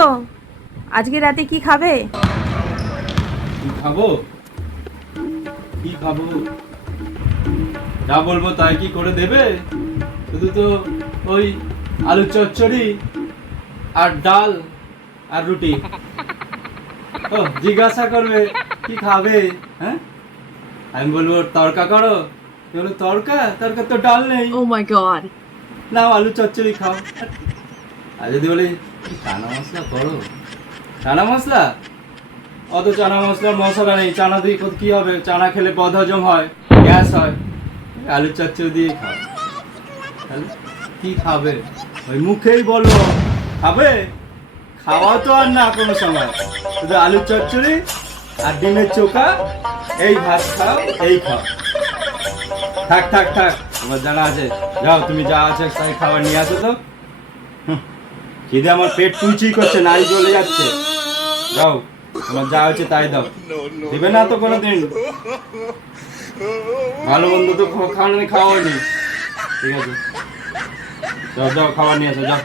গো, আজকে রাতে কি খাবে? কি খাবো? কি খাবো? যা বলবো তাই কি করে দেবে? শুধু তো ওই আলু চচ্চড়ি আর ডাল আর রুটি। ও জিজ্ঞাসা করবে কি খাবে? হ্যাঁ, আমি বলবো তড়কা করো। তুমি বলো তড়কা? তড়কা তো ডাল নেই। ও মাই গড। নাও আলু চচ্চড়ি খাও। আর যদি বলি চানা মশলা করো, চানা মশলা, অত চানা মশলার মশলা নেই। চানা দিয়ে কি হবে? চানা খেলে বদহজম হয়, গ্যাস হয়। আলু চচ্চড়ি দিয়ে খাও। তাহলে কি খাবে? ওই মুখেই বলো খাবে, খাওয়া তো আর না কোনো সময়। শুধু আলু চচ্চড়ি আর ডিমের চোখা, এই ভাত খাও, এই খাও। থাক থাক থাক, তোমার জানা আছে। যাও তুমি যা আছে তাই খাবার নিয়ে আসো তো। খিদে আমার পেট চুইচুই করছে, নাই জ্বলে যাচ্ছে। যাও, তোমার যা হচ্ছে তাই দাও। দিবে না তো কোনোদিন। ভালো মন্দ তো খাওয়ানি, ঠিক আছে। যাও যাও, খাবার নিয়ে আসো যাও।